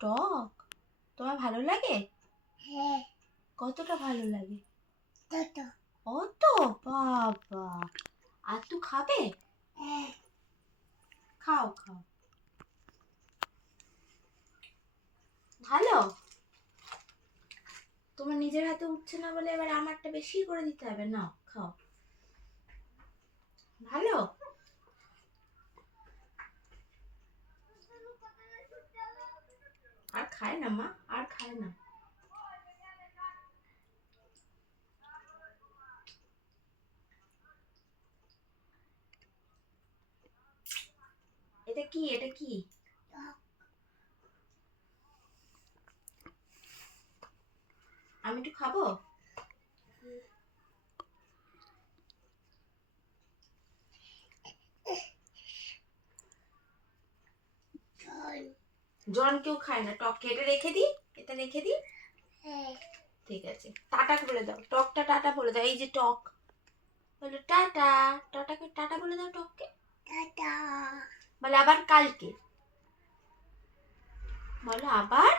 টক তোমার ভালো লাগে? হ্যাঁ। কতটা ভালো লাগে? তত। অত? বাবা, আর তুই খাবে? হ্যাঁ। খাও খাও, ভালো। তোমার নিজের হাতে উঠছে না বলে এবার আমারটা বেশি করে দিতে হবে। না, খাও, ভালো। আর খায় না মা, আর খায় না। এটা কি, এটা কি? আমি একটু খাবো? জন কেউ খায় না টক। এটা রেখে দিই, এটা রেখে দিই। হ্যাঁ। ঠিক আছে, টাটা বলে দাও টকটা, টাটা বলে দাও। এই যে টক, বলো টাটা। টাটাকে টাটা বলে দাও টককে। টাটা। বলে আবার কালকে, বলো আবার